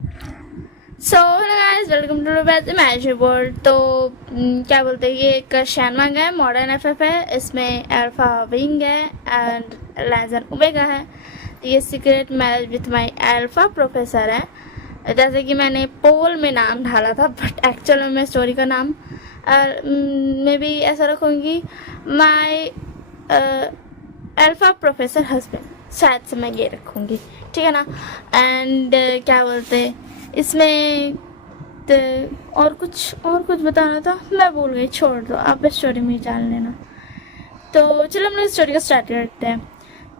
So hello guys, welcome to the magic world. तो क्या बोलते हैं, ये एक शैनवांग है, मॉडर्न एफएफ है, इसमें अल्फा विंग है एंड लाइजन ओमेगा है। ये secret marriage with my alpha professor है। जैसे कि मैंने पोल में नाम डाला था, बट एक्चुअल में मैं स्टोरी का नाम मैं भी ऐसा रखूँगी, माय अल्फा प्रोफेसर हस्बैंड, शायद से मैं ये रखूँगी, ठीक है ना। एंड क्या बोलते हैं इसमें और कुछ बताना था, मैं भूल गई, छोड़ दो, आप इस स्टोरी में ही जान लेना। तो चलो हम लोग स्टोरी को स्टार्ट करते हैं।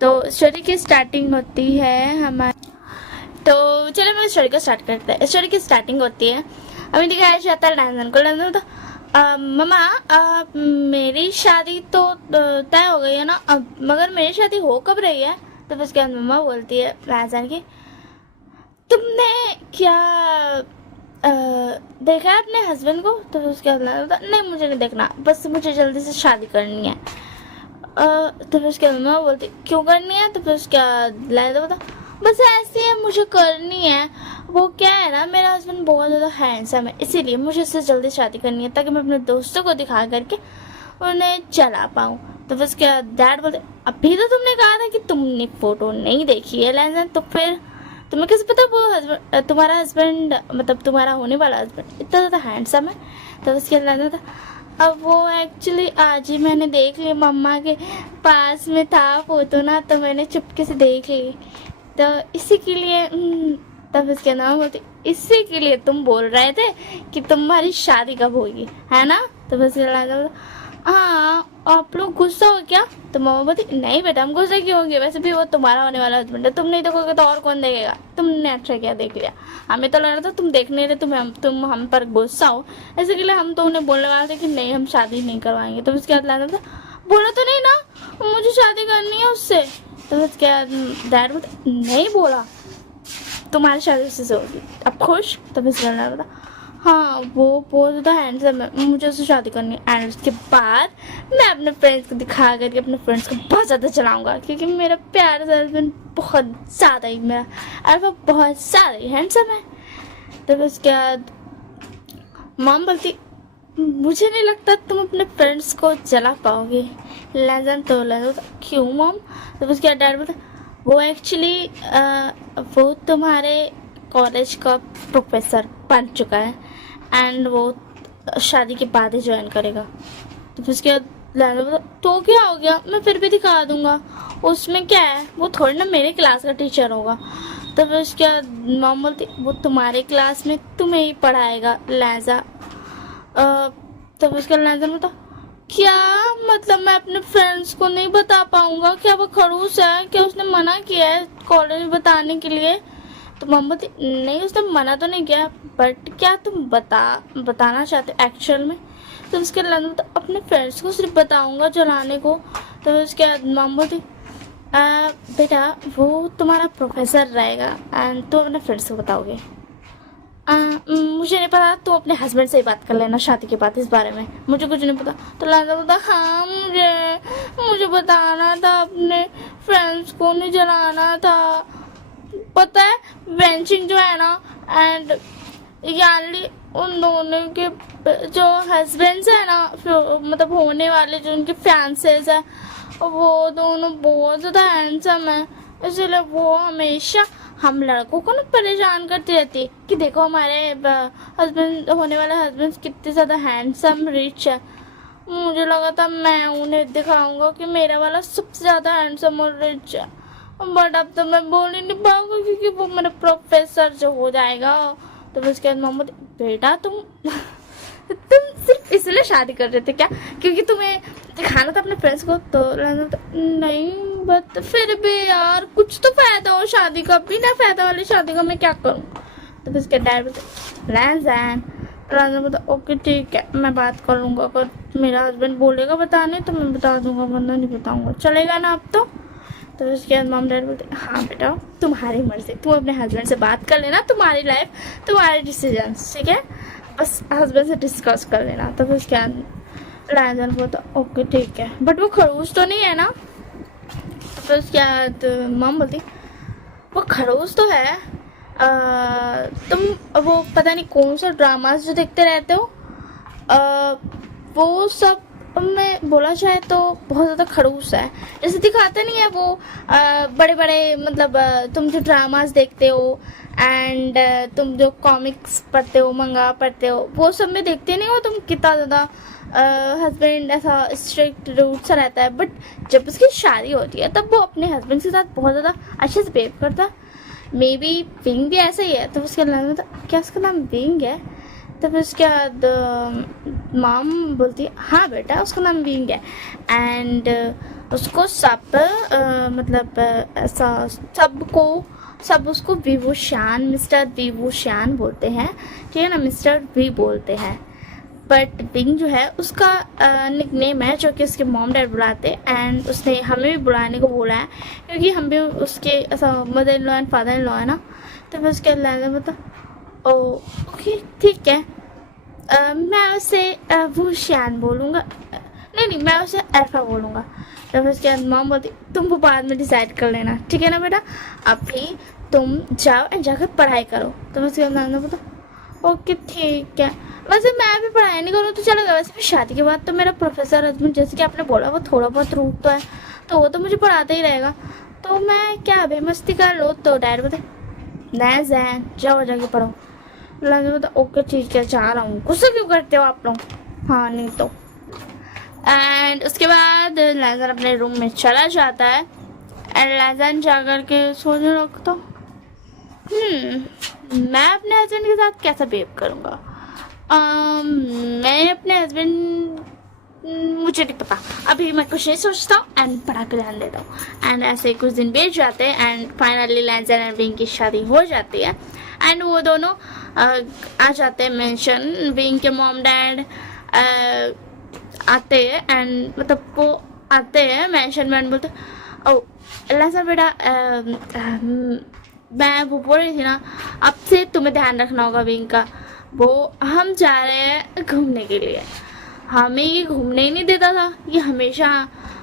तो स्टोरी की स्टार्टिंग होती है हमारे तो चलो हम स्टोरी को स्टार्ट करते हैं। स्टोरी की स्टार्टिंग होती है, अभी दिखाया जाता है लंदन को। लंदन तो मम्मा, मेरी शादी तो तय हो गई है ना, अब मगर मेरी शादी हो कब रही है? तो उसके बाद मम्मा बोलती है राजन की, तुमने क्या देखा है अपने हस्बैंड को? तो उसके बाद नहीं, मुझे नहीं देखना, बस मुझे जल्दी से शादी करनी है। तो फिर उसके बाद मम्मा बोलती क्यों करनी है? तो फिर उसके बाद लाया बता, बस ऐसे है, मुझे करनी है। वो क्या है ना, मेरा हस्बैंड बहुत ज़्यादा हैंडसम है, इसीलिए मुझे इससे जल्दी शादी करनी है ताकि मैं अपने दोस्तों को दिखा करके उन्हें चला पाऊँ। तो फिर उसके बाद डैड बोलते अभी तो तुमने कहा था कि तुमने फ़ोटो नहीं देखी है लैंसन, तो फिर तुम्हें कैसे पता वो हस्बैंड, तुम्हारा हस्बैंड, मतलब तुम्हारा होने वाला हस्बैंड इतना ज़्यादा हैंडसम है? तो उसके बाद था, अब वो एक्चुअली आज ही मैंने देख लिया, मम्मा के पास में था फोटो ना, तो मैंने चुपके से देख ली, तो इसी के लिए तब उसके नाम बोलती इसी के लिए तुम बोल रहे थे कि तुम्हारी शादी कब होगी, है ना? तो बस हाँ, आप लोग गुस्सा हो क्या? तो मामा बोलती नहीं बेटा, हम गुस्सा क्यों होंगे, वैसे भी वो तुम्हारा होने वाला हस्बैंड है, तुम नहीं देखोगे तो और कौन देखेगा? तुमने अच्छा क्या देख लिया, हमें तो लग रहा था तुम देखने रहे, तुम हम पर गुस्सा हो, ऐसे के लिए हम तो उन्हें बोलने वाले थे कि नहीं, हम शादी नहीं करवाएंगे। तो उसके बाद लाना था, बोला तो नहीं ना मुझे शादी करनी है उससे। तो उसके बाद डैड बोलते नहीं बोला, तुम्हारी शादी उससे से होगी, अब खुश? तो फिर करना था, हाँ वो बहुत ज़्यादा हैंडसम है, मुझे उससे शादी करनी है। एंड उसके बाद मैं अपने फ्रेंड्स को दिखा करके अपने फ्रेंड्स को बहुत ज़्यादा चलाऊंगा, क्योंकि मेरा प्यारा सा हस्बैंड बहुत ज़्यादा ही, मेरा अल्फा बहुत ज़्यादा ही हैंडसम है। तो फिर उसके बाद मॉम बोलती मुझे नहीं लगता तुम अपने फ्रेंड्स को जला पाओगे लेजन। तो लेजन क्यों मॉम? तो उसके बाद डैड बोलते वो एक्चुअली वो तुम्हारे कॉलेज का प्रोफेसर बन चुका है एंड वो शादी के बाद ही ज्वाइन करेगा। तो फिर उसके बाद लैंडर बोला तो क्या हो गया, मैं फिर भी दिखा दूंगा, उसमें क्या है, वो थोड़ी ना मेरे क्लास का टीचर होगा। तो फिर उसके बाद मॉम बोलती वो तुम्हारे क्लास में तुम्हें ही पढ़ाएगा लैजा। तब उसका लैंडर बोलता क्या मतलब मैं अपने फ्रेंड्स को नहीं बता पाऊंगा? क्या वो खड़ूस है? क्या उसने मना किया है कॉलेज बताने के लिए? तो मोहम्मद नहीं, उसने मना तो नहीं किया, बट क्या तुम बताना चाहते एक्चुअल में? तो उसके बाद तो अपने फ्रेंड्स को सिर्फ बताऊंगा जलाने को। तो उसके बाद मोहम्मद बेटा वो तुम्हारा प्रोफेसर रहेगा एंड तुम अपने फ्रेंड्स को बताओगे। मुझे नहीं पता, तुम अपने हस्बैंड से ही बात कर लेना शादी के बाद इस बारे में, मुझे कुछ नहीं पता। तो लाजा बोलता हाँ मुझे बताना था, अपने फ्रेंड्स को नहीं जलाना था, पता है बेंचिंग जो है ना एंड यानी उन दोनों के जो हस्बैंड्स है ना, मतलब होने वाले जो उनके फैंसेस है, वो दोनों बहुत ज़्यादा हैंडसम है, इसलिए वो हमेशा हम लड़कों को ना परेशान करती रहती है कि देखो हमारे हस्बैंड, होने वाले हस्बैंड कितने ज़्यादा हैंडसम रिच है। मुझे लगा था मैं उन्हें दिखाऊंगा कि मेरा वाला सबसे ज़्यादा हैंडसम और रिच है, बट अब तो मैं बोल ही नहीं पाऊंगा क्योंकि वो मेरा प्रोफेसर जो हो जाएगा। तो फिर उसके बाद मोहम्मद बेटा तुम सिर्फ इसलिए शादी कर रहे थे क्या, क्योंकि तुम्हें दिखाना था अपने फ्रेंड्स को? तो नहीं बट फिर भी यार कुछ तो फायदा हो शादी का, बिना फायदा वाली शादी का मैं क्या करूँ? तो फिर उसके डैड बोलते ओके ठीक है, मैं बात कर लूँगा, अगर मेरा हस्बैंड बोलेगा बताने तो मैं बता दूंगा, वरना नहीं बताऊंगा, चलेगा ना अब तो उसके बाद मॉम डैड बोलते हाँ बेटा तुम्हारी मर्जी, तुम अपने हस्बैंड से बात कर लेना, तुम्हारी लाइफ तुम्हारे डिसीजन, ठीक है, बस हस्बैंड से डिस्कस कर लेना। तो फिर उसके बाद राजन बोलता ओके ठीक है, बट वो खड़ूस तो नहीं है ना? तो फिर उसके बाद मॉम बोलती वो खड़ूस तो है तुम वो पता नहीं कौन सा ड्रामास जो देखते रहते हो, वो सब में बोला जाए तो बहुत ज़्यादा खड़ूस है। जैसे दिखाते नहीं है वो बड़े बड़े मतलब तुम जो ड्रामास देखते हो एंड तुम जो कॉमिक्स पढ़ते हो, मंगा पढ़ते हो, वो सब में देखते नहीं हो तुम कितना ज़्यादा हस्बैंड ऐसा स्ट्रिक्ट रूट सा रहता है, बट जब उसकी शादी होती है तब वो अपने हस्बैंड के साथ बहुत ज़्यादा अच्छे से बिहेव करता है। मे बी विंग भी ऐसा ही है। तो उसके नाम क्या उसका नाम विंग है? तब उसके बाद माम बोलती है हाँ बेटा उसका नाम विंग है, एंड उसको सब मतलब ऐसा सब उसको विभूषान, मिस्टर विभूषान बोलते हैं, ठीक है ना, मिस्टर वी बोलते हैं। बट विंग जो है उसका निकनेम है जो कि उसके मॉम डैड बुलाते हैं, एंड उसने हमें भी बुलाने को बोला है क्योंकि हम भी उसके ऐसा mother in law and father in law है ना। तो फिर उसके अलावा बता ओके ठीक है, मैं उसे वूशियान बोलूँगा, नहीं मैं उसे अल्फा बोलूँगा। तो फिर उसके बाद मॉम बोलती तुम वो बाद में डिसाइड कर लेना, ठीक है ना बेटा, अभी तुम जाओ एंड जाकर पढ़ाई करो। तो फिर उसके बाद बता ओके ठीक है। वैसे मैं भी पढ़ाई नहीं करूँ तो चलेगा, वैसे भी शादी के बाद तो मेरा प्रोफेसर हस्बैंड जैसे कि आपने बोला वो थोड़ा बहुत रूट तो है, तो वो तो मुझे पढ़ाता ही रहेगा, तो मैं क्या अभी मस्ती कर लो। तो डैड बोलते नहीं जैन जाओ जाके पढ़ो। बोलता ओके ठीक है जा रहा हूँ। गुस्सा क्यों करते हो आप लोग? हाँ नहीं तो। एंड उसके बाद लैजन अपने रूम में चला जाता है एंड लैजन जा कर के सोचने लगता मैं अपने हस्बैंड के साथ कैसा बिहेव करूँगा। मैं अपने हस्बैंड मुझे नहीं पता, अभी मैं कुछ नहीं सोचता हूँ एंड पढ़ा कर ध्यान देता हूँ। एंड ऐसे कुछ दिन बीत जाते हैं and finally liaison and wing की शादी हो जाती है एंड वो दोनों आ जाते हैं मेंशन। विंग के मॉम डैड आते हैं एंड मतलब वो आते हैं मेंशन में, बोलते ओ लैजन बेटा मैं वो बोल रही थी ना, अब से तुम्हें ध्यान रखना होगा विंग का, वो हम जा रहे हैं घूमने के लिए। हमें ये घूमने ही नहीं देता था, ये हमेशा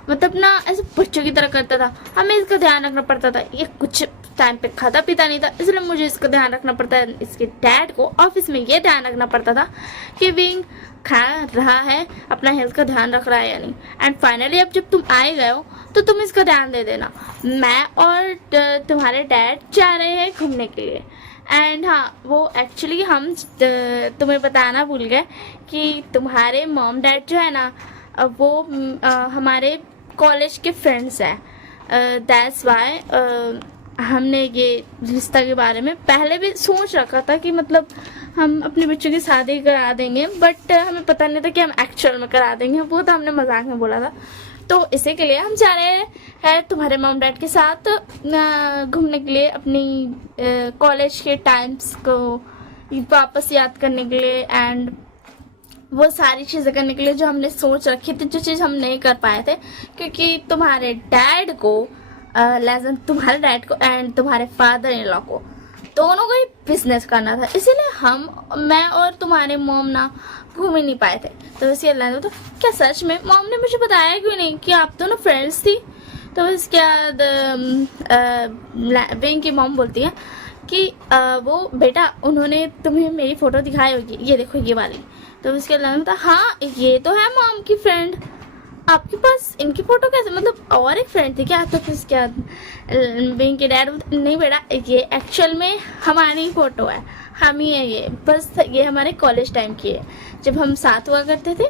मतलब ना ऐसे बच्चों की तरह करता था, हमें इसका ध्यान रखना पड़ता था। ये कुछ टाइम पे खाता पीता नहीं था, इसलिए मुझे इसका ध्यान रखना पड़ता है। इसके डैड को ऑफिस में ये ध्यान रखना पड़ता था कि विंग खा रहा है, अपना हेल्थ का ध्यान रख रहा है या नहीं। एंड फाइनली अब जब तुम आए गए हो तो तुम इसका ध्यान दे देना। मैं और तुम्हारे डैड जा रहे हैं घूमने के लिए। एंड हाँ वो एक्चुअली हम तुम्हें बताना भूल गए कि तुम्हारे मॉम डैड जो है ना वो हमारे कॉलेज के फ्रेंड्स हैं। दैट्स वाई हमने ये रिश्ता के बारे में पहले भी सोच रखा था कि मतलब हम अपने बच्चों की शादी करा देंगे, बट हमें पता नहीं था कि हम एक्चुअल में करा देंगे, वो तो हमने मजाक में बोला था। तो इसी के लिए हम जा रहे हैं तुम्हारे मॉम डैड के साथ घूमने के लिए, अपनी कॉलेज के टाइम्स को वापस याद करने के लिए एंड वो सारी चीज़ें करने के लिए जो हमने सोच रखी थी, जो चीज़ हम नहीं कर पाए थे क्योंकि तुम्हारे डैड को लेजन तुम्हारे डैड को एंड तुम्हारे फादर इन लॉ को दोनों को ही बिजनेस करना था, इसीलिए मैं और तुम्हारे मॉम ना घूम ही नहीं पाए थे। तो वैसे अल्लाह तो क्या सच में मॉम ने मुझे बताया क्यों नहीं कि आप दोनों फ्रेंड्स थी? तो इसके बाद विंग की मॉम बोलती है कि वो बेटा उन्होंने तुम्हें मेरी फ़ोटो दिखाई होगी, ये देखो ये वाली। तो उसके अलावा हाँ ये तो है मॉम की फ्रेंड, आपके पास इनकी फ़ोटो कैसे, मतलब और एक फ्रेंड थी क्या? तो फिर क्या विंग के डैड नहीं बेटा ये एक्चुअल में हमारी फ़ोटो है, हम ही है ये, बस ये हमारे कॉलेज टाइम की है, जब हम साथ हुआ करते थे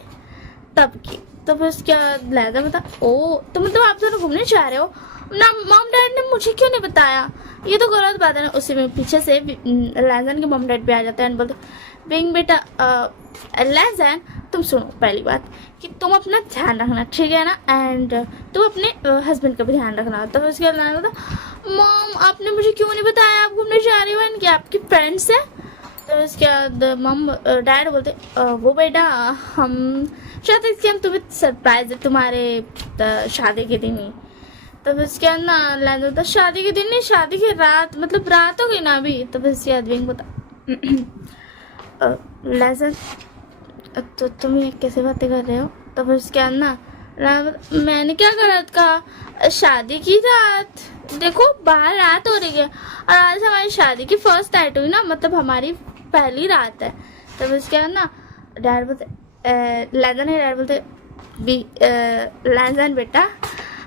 तब की। तो फिर क्या लैदा बता ओ तो मतलब आप दोनों घूमने जा रहे हो ना, मॉम डैड ने मुझे क्यों नहीं बताया, ये तो गलत बात है ना। उसी में पीछे से लैजन के मॉम डैड भी आ जाते हैं, बोलते विंग बेटा लैजन तुम सुनो, पहली बात कि तुम अपना ध्यान रखना ठीक है ना, एंड तुम अपने हस्बैंड का भी ध्यान रखना। तो उसके बाद बता मॉम आपने मुझे क्यों नहीं बताया आप घूमने जा रही हो एंड क्या आपकी फ्रेंड्स हैं? तो उसके बाद मॉम डैड बोलते वो बेटा हम चाहते थे कि हम तुम्हें सरप्राइज दे तुम्हारे शादी के दिन ही। तो फिर उसके बाद ना लैंड होता शादी के दिन नहीं, शादी की रात, मतलब रात हो गई ना अभी। तो फिर उसके बाद विंग बता लैजन तो तुम ये कैसे बातें कर रहे हो? तो फिर उसके बाद ना मैंने क्या गलत कहा, शादी की रात देखो बाहर रात हो रही है और आज हमारी शादी की फर्स्ट नाइट हुई ना, मतलब हमारी पहली रात है। तब उसके बाद ना डैड बोलते लैजन है, डैड बोलते लैजन बेटा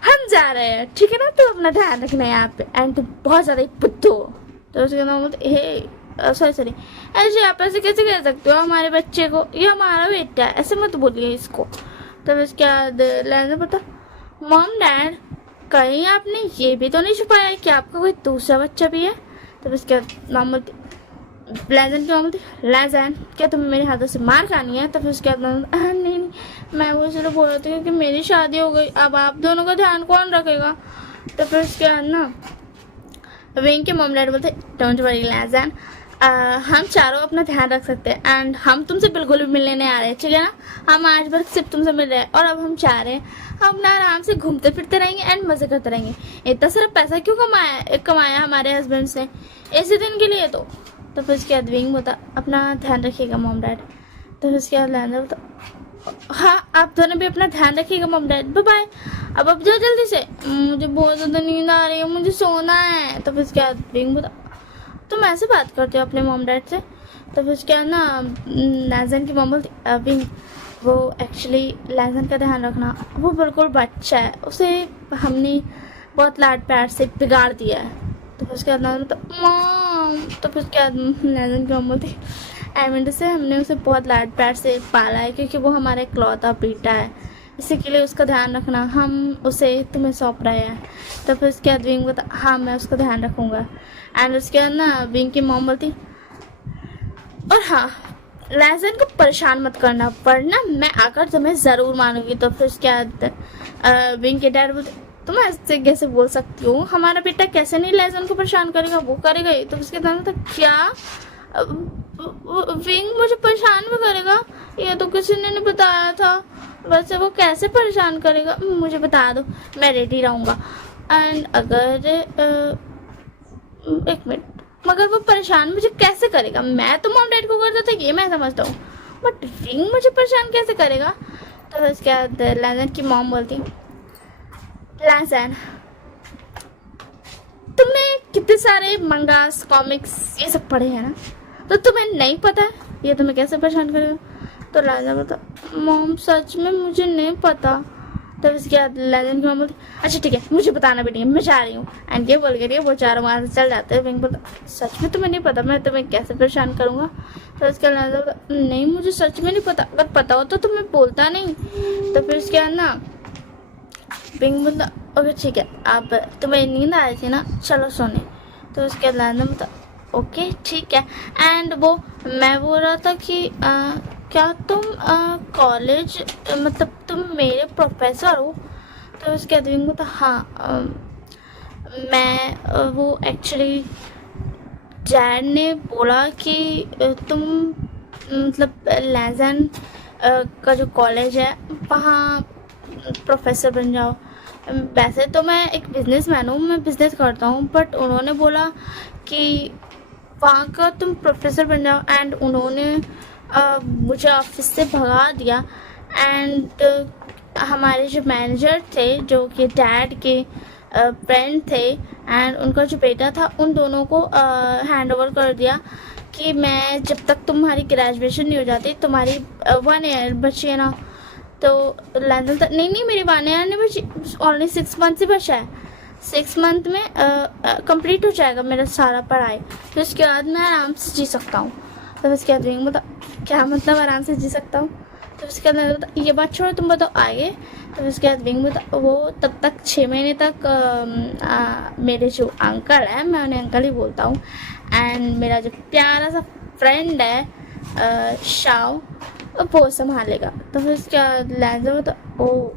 हम जा रहे हैं, ठीक है ना, तो अपना ध्यान रखना है यहाँ पे, एंड तू बहुत ज़्यादा ही बुद्धू हो। तो उसके बाद बोलते हे सॉरी ऐसे आप ऐसे कैसे कह सकते हो हमारे बच्चे को, ये हमारा बेटा है, ऐसे मत बोलिए इसको। तब उसके बाद लैजन बोलता मॉम डैड कहीं आपने ये भी तो नहीं छुपाया कि आपका कोई दूसरा बच्चा भी है। तब उसके बाद मॉम बोलती लैजन की मॉम बोलती लैजन क्या तुम्हें मेरे हाथों से मार खानी है। तब उसके बाद नहीं मैं वो चलो बोल रही थी क्योंकि मेरी शादी हो गई, अब आप दोनों का ध्यान कौन रखेगा। तो फिर उसके बाद ना विंग के मॉम डैड बोलते डोंट वरी लैजन, हम चारों अपना ध्यान रख सकते हैं एंड हम तुमसे बिल्कुल भी मिलने नहीं आ रहे, ठीक है ना, हम आज भर सिर्फ तुमसे मिल रहे हैं और अब हम चाह रहे हैं हम अपना आराम से घूमते फिरते रहेंगे एंड मज़े करते रहेंगे। इतना सारा पैसा क्यों कमाया हमारे हस्बैंड से ऐसे दिन के लिए। तो फिर उसके बाद विंग बोता अपना ध्यान रखिएगा मॉम डैड। तो फिर उसके बाद लैंडर बोता हाँ आप दोनों भी अपना ध्यान रखिएगा मॉम डैड, बाय बाय, अब जाओ जल्दी से, मुझे बहुत ज़्यादा नींद आ रही है, मुझे सोना है। तो फिर उसके बाद विंग बोता तुम ऐसे बात करते हो अपने मॉम डैड से। तो फिर उसके बाद ना लैजन की मॉम बोलती विंग वो एक्चुअली लैजन का ध्यान रखना, वो बिल्कुल बच्चा है, उसे हमने बहुत लाड प्यार से बिगाड़ दिया है। तो फिर उसके बाद मॉम, तो फिर उसके बाद लैजन की मॉम बोलती एमिंड से हमने उसे बहुत लाड प्यार से पाला है क्योंकि वो हमारा इकलौता बेटा है, इसी के लिए उसका ध्यान रखना हम उसे तुम्हें सौंप रहे हैं। तो फिर उसके बाद विंग बोलता हाँ मैं उसका ध्यान रखूँगा। एंड उसके बाद ना विंग की मॉम बोलती और हाँ लैजन को परेशान मत करना वरना मैं आकर तुम्हें ज़रूर मानूंगी। तो फिर उसके बाद विंग के डैड बोलते तुम ऐसे कैसे बोल सकती हो, हमारा बेटा कैसे नहीं लैजन को परेशान करेगा, वो करेगा ही। तो उसके बाद क्या विंग मुझे परेशान भी करेगा, ये तो किसी ने नहीं बताया था, वैसे वो कैसे परेशान करेगा मुझे बता दो, मैं रेडी रहूँगा। एंड अगर एक मिनट मगर वो परेशान मुझे कैसे करेगा, मैं तो मॉम डैड को करता था ये मैं समझता हूँ, बट विंग मुझे परेशान कैसे करेगा। तो उसके बाद लैजन की मॉम बोलती लैजन तुमने कितने सारे मंगास कॉमिक्स ये सब पढ़े हैं ना, तो तुम्हें नहीं पता है ये तुम्हें कैसे परेशान करेगा। तो लैजन बोलता मॉम सच में मुझे नहीं पता। तब इसके बाद लैजन की मॉम बोलती अच्छा ठीक है मुझे बताना भी नहीं है, मैं जा रही हूँ। एंड ये बोल के वो चारों वहाँ से चल जाते हैं। विंग बोलता सच में तुम्हें नहीं पता, मैं तुम्हें कैसे परेशान करूँगा। तो इसके बाद लैजन बोलता नहीं मुझे सच में नहीं पता, अगर पता हो तो तुम्हें बोलता नहीं। तो फिर इसके बाद ना विंग बोलता ओके ठीक है अब तुम्हें नींद आ रही थी ना चलो सोने। तो उसके बाद लैजन बोलता ओके ठीक है। एंड वो मैं बोल रहा था कि क्या तुम कॉलेज मतलब तुम मेरे प्रोफेसर हो। तो उसके बाद विंग बोलता हाँ मैं वो एक्चुअली डैड ने बोला कि तुम मतलब लैजन का जो कॉलेज है वहाँ प्रोफेसर बन जाओ। वैसे तो मैं एक बिजनेसमैन हूँ, मैं बिज़नेस करता हूँ, बट उन्होंने बोला कि वहाँ का तुम प्रोफेसर बन जाओ। एंड उन्होंने मुझे ऑफिस से भगा दिया। एंड हमारे जो मैनेजर थे जो कि डैड के फ्रेंड थे एंड उनका जो बेटा था उन दोनों को हैंड ओवर कर दिया कि मैं जब तक तुम्हारी ग्रेजुएशन नहीं हो जाती तुम्हारी 1 ईयर बची है ना। तो लैंडन तक नहीं मेरी 1 ईयर नहीं बची, ओनली 6 मंथ से बचा है, 6 मंथ में कंप्लीट हो जाएगा मेरा सारा पढ़ाई, तो उसके बाद मैं आराम से जी सकता हूँ। तो उसके बाद विंग बता क्या मतलब आराम से जी सकता हूँ। तो उसके बाद बता ये बात छोड़ो तुम बताओ आगे। तो उसके बाद विंग बता वो तब तक 6 महीने तक मेरे जो अंकल है मैं उन्हें अंकल ही बोलता हूँ एंड मेरा जो प्यारा सा फ्रेंड है शाओ वो संभालेगा। तो फिर उसके बाद लैंडर बता ओ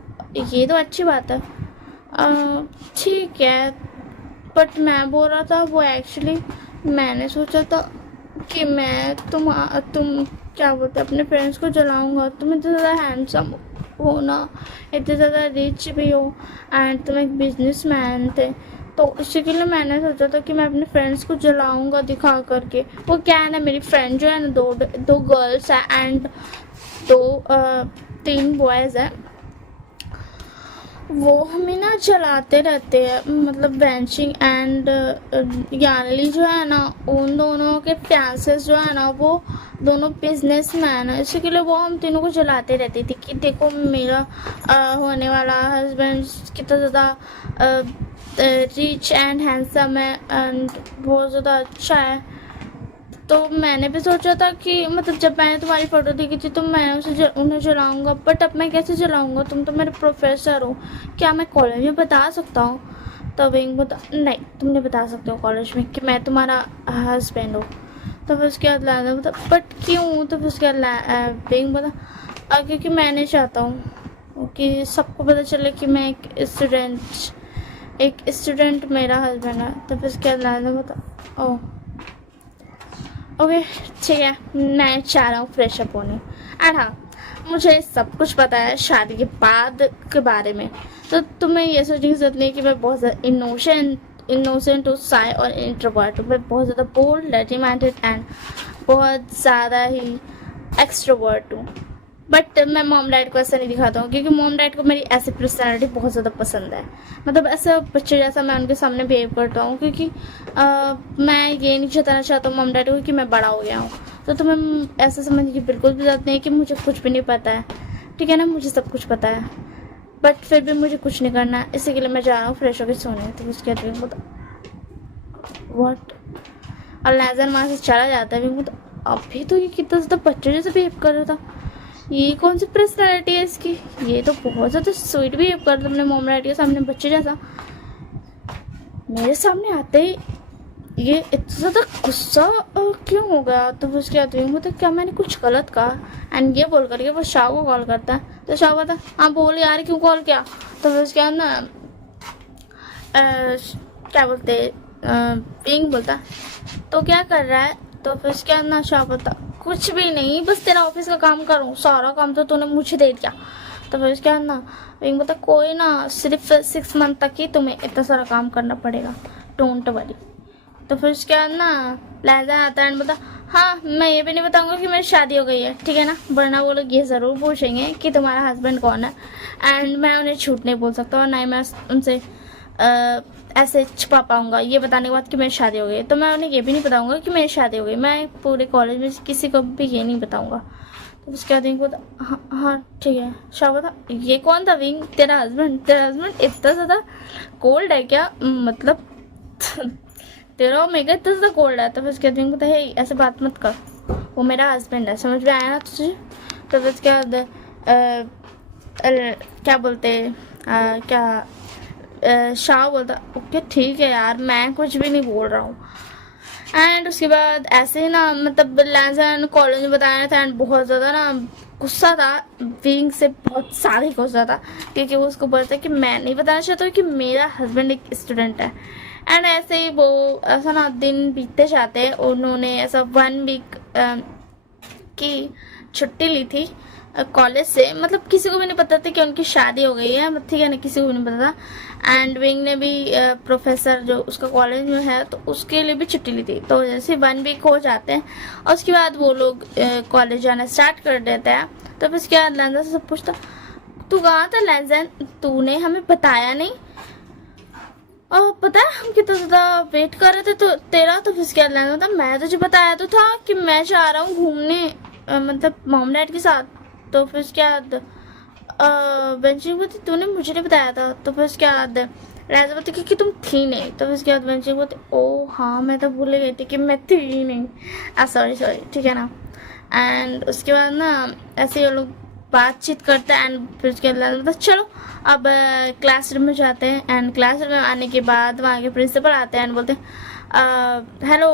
ये तो अच्छी बात है ठीक है, बट मैं बोल रहा था वो एक्चुअली मैंने सोचा था कि मैं तुम क्या बोलते अपने फ्रेंड्स को जलाऊंगा, तुम इतने ज़्यादा हैंडसम हो ना, इतने ज़्यादा रिच भी हो एंड तुम एक बिजनेसमैन थे, तो इसी के लिए मैंने सोचा था कि मैं अपने फ्रेंड्स को जलाऊंगा दिखा करके। वो क्या है ना मेरी फ्रेंड जो है ना दो गर्ल्स है एंड 3 बॉयज़ हैं, वो हमें ना चलाते रहते हैं, मतलब बेंचिंग एंड यानली जो है ना, उन दोनों के फियांसेस जो है ना, वो दोनों बिजनेसमैन है, इसी के लिए वो हम तीनों को चलाते रहती थी कि देखो मेरा होने वाला हस्बैंड कितना ज़्यादा रिच एंड हैंडसम है एंड बहुत ज़्यादा अच्छा है। तो मैंने भी सोचा था कि मतलब जब मैंने तुम्हारी फ़ोटो देखी थी तो मैं उन्हें जलाऊंगा, बट अब मैं कैसे जलाऊंगा, तुम तो मेरे प्रोफेसर हो, क्या मैं कॉलेज में बता सकता हूँ? तो विंग बता, नहीं तुम नहीं बता सकते हो कॉलेज में कि मैं तुम्हारा हस्बैंड हूँ। तो फिर उसके बाद लाना बता, बट क्यों? तो फिर उसके बाद विंग बता, क्योंकि मैं नहीं चाहता हूँ कि सबको पता चले कि मैं एक स्टूडेंट मेरा हस्बैंड है। तो फिर उसके बाद लाना बता, ओह ओके ठीक है, मैं चाह रहा हूँ फ्रेश अप होने। एंड हाँ, मुझे सब कुछ पता है शादी के बाद के बारे में, तो तुम्हें ये सोचने की जरूरत नहीं कि मैं बहुत ज़्यादा इनोसेंट हूँ, शाय और इंट्रोवर्ट हूँ। मैं बहुत ज़्यादा बोल्ड, रेजिमेंटेड एंड बहुत ज़्यादा ही एक्सट्रोवर्ट हूँ। बट मैं मॉम डैड को ऐसा नहीं दिखाता हूँ, क्योंकि मॉम डैड को मेरी ऐसी पर्सनैलिटी बहुत ज़्यादा पसंद है। मतलब ऐसा बच्चे जैसा मैं उनके सामने बिहेव करता हूँ, क्योंकि मैं ये नहीं जताना चाहता हूँ मॉम डैड को कि मैं बड़ा हो गया हूँ। तो तुम्हें ऐसा समझने की बिल्कुल भी ज़रूरत नहीं है कि मुझे कुछ भी नहीं पता है, ठीक है ना? मुझे सब कुछ पता है, बट फिर भी मुझे कुछ नहीं करना है, इसी के लिए मैं जा रहा हूँ फ्रेश होकर सोने। तो उसके बाद बता व्हाट, और लहजन वहाँ से चला जाता है। तो अभी तो ये कितना ज़्यादा बच्चे जैसे बिहेव कर रहा था, ये कौन सी पर्सनैलिटी है इसकी? ये तो बहुत ज़्यादा स्वीट बिहेव कर रहा था अपने मॉम डैड के सामने बच्चे जैसा। मेरे सामने आते ही ये इतना ज़्यादा गुस्सा क्यों हो गया? तो उसके बाद मतलब क्या मैंने कुछ गलत कहा? एंड ये बोल करके वो शाह को कॉल करता है। तो शाह कहता, हाँ बोल यार क्यों कॉल किया? तो फिर उसके बाद ना क्या बोलते पिंग बोलता, तो क्या कर रहा है? तो फिर उसके बाद ना शाह बोलता, कुछ भी नहीं, बस तेरा ऑफिस का काम करूँ, सारा काम तो तूने मुझे दे दिया। तो फिर उसके बाद ना विंग बोलता, कोई ना, सिर्फ 6 मंथ तक ही तुम्हें इतना सारा काम करना पड़ेगा, डोंट वरी। तो फिर उसके बाद ना लहजा आता है बोलता, हाँ मैं ये भी नहीं बताऊंगा कि मेरी शादी हो गई है, ठीक है ना? वरना वो लोग ये ज़रूर पूछेंगे कि तुम्हारा हस्बैंड कौन है, एंड मैं उन्हें झूठ नहीं बोल सकता और ना ही मैं उनसे ऐसे छुपा पाऊंगा ये बताने के बाद कि मेरी शादी हो गई। तो मैं उन्हें ये भी नहीं बताऊंगा कि मेरी शादी हो गई, मैं पूरे कॉलेज में किसी को भी ये नहीं बताऊंगा। तो उसके बाद विंग बोलता, हाँ हाँ ठीक है। शाह बता, ये कौन था विंग? तेरा हस्बैंड इतना ज़्यादा कोल्ड है क्या? मतलब तेरा मेगा इतना ज़्यादा कोल्ड है? तो फिर उसके बाद विंग बोलता, हे ऐसे बात मत कर, वो मेरा हस्बैंड है, समझ में आया ना तुझे? तो फिर उसके बाद क्या बोलते क्या शाह बोलता, ओके ठीक है यार, मैं कुछ भी नहीं बोल रहा हूँ। एंड उसके बाद ऐसे ही ना मतलब लैंसन कॉलेज में बताया था एंड बहुत ज़्यादा ना गुस्सा था, विंग से बहुत ज़्यादा ही गुस्सा था, क्योंकि वो उसको बोलता है कि मैं नहीं बताना चाहता हूँ कि मेरा हस्बैंड एक स्टूडेंट है। एंड ऐसे ही वो ऐसा ना दिन बीतते जाते हैं। उन्होंने ऐसा 1 वीक की छुट्टी ली थी कॉलेज से, मतलब किसी को भी नहीं पता था कि उनकी शादी हो गई है, ठीक है ना? किसी को भी नहीं पता था। एंड विंग ने भी प्रोफेसर जो उसका कॉलेज में है तो उसके लिए भी छुट्टी ली थी। तो जैसे 1 वीक हो जाते हैं और उसके बाद वो लोग कॉलेज जाना स्टार्ट कर देते हैं। तो फिर उसके बाद लैंजन से सब पूछता, तू कहाँ था लैंजन? तूने हमें बताया नहीं, और पता है हम कितना ज़्यादा वेट कर रहे थे तो तेरा। तो फिर उसके बाद लैंजन था, मैं तुझे बताया तो था कि मैं जा रहा हूँ घूमने मतलब मॉम डैड के साथ। तो फिर उसके बाद बेंचिंग बोलती, तूने मुझे नहीं बताया था। तो फिर उसके बाद राजा बोलती क्योंकि तुम थी नहीं। तो फिर उसके बाद बेंचिंग बोलती, ओ हाँ मैं तो भूल गई थी कि मैं थी ही नहीं, सॉरी ठीक है ना? एंड उसके बाद ना ऐसे ये लोग बातचीत करते हैं एंड फिर उसके बाद मतलब चलो अब क्लासरूम में जाते हैं। एंड क्लासरूम में आने के बाद वहाँ के प्रिंसिपल आते हैं एंड बोलते हैं, हेलो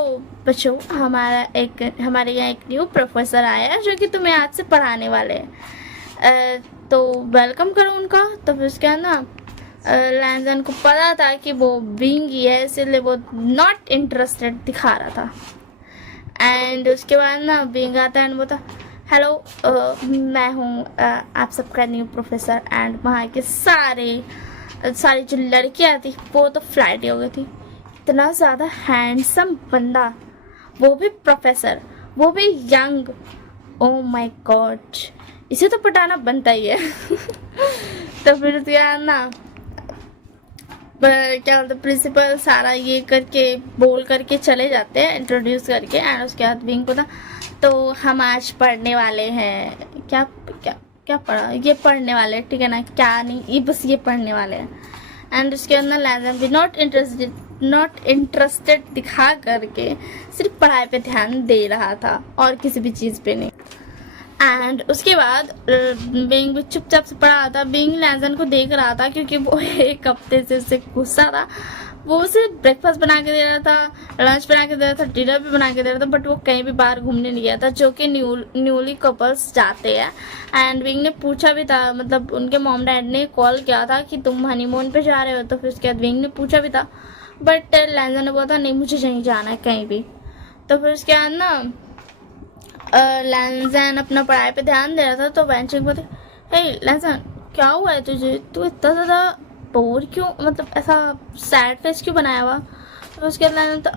बच्चों, हमारे यहाँ एक न्यू प्रोफेसर आया है जो कि तुम्हें आज से पढ़ाने वाले हैं, तो वेलकम करो उनका। तो फिर उसके बाद ना लैंजन को पता था कि वो विंग ही है, इसलिए वो नॉट इंटरेस्टेड दिखा रहा था। एंड उसके बाद ना विंग आता है एंड बोलता, हेलो मैं हूँ आप सबका न्यू प्रोफेसर। एंड वहाँ के सारी जो लड़कियाँ थी वो तो फ्लाइट हो गई थी, इतना ज़्यादा हैंडसम बंदा, वो भी प्रोफेसर, वो भी यंग, ओ माय गॉड, इसे तो पटाना बनता ही है। तो फिर उसके बाद ना क्या बोलते प्रिंसिपल सारा ये करके बोल करके चले जाते हैं इंट्रोड्यूस करके। एंड उसके बाद विंग को था तो हम आज पढ़ने वाले हैं क्या क्या क्या पढ़ा ये पढ़ने वाले ठीक है ना, क्या नहीं ये बस ये पढ़ने वाले हैं। एंड उसके अंदर लैजन भी नॉट इंटरेस्टेड दिखा करके सिर्फ पढ़ाई पे ध्यान दे रहा था और किसी भी चीज़ पे नहीं। एंड उसके बाद बिंग भी चुपचाप से पढ़ा रहा था। बिंग लैजन को देख रहा था क्योंकि वो एक हफ्ते से उससे गुस्सा था। वो उसे ब्रेकफास्ट बना के दे रहा था, लंच बना के दे रहा था, डिनर भी बना के दे रहा था, बट वो कहीं भी बाहर घूमने नहीं गया था, जो कि न्यूली कपल्स जाते हैं। एंड विंग ने पूछा भी था, मतलब उनके मॉम डैड ने कॉल किया था कि तुम हनीमून पे जा रहे हो, तो फिर उसके बाद विंग ने पूछा भी था, बट लैजन ने बोला था नहीं मुझे नहीं जाना है कहीं भी। तो फिर उसके बाद ना लैंजन अपना पढ़ाई पे ध्यान दे रहा था। तो वेंचिंग बोलते हे लैंजन क्या हुआ है तुझे, तू इतना ज़्यादा बोर क्यों, मतलब ऐसा सैड फेस क्यों बनाया हुआ। तो उसके बाद लैंजन तो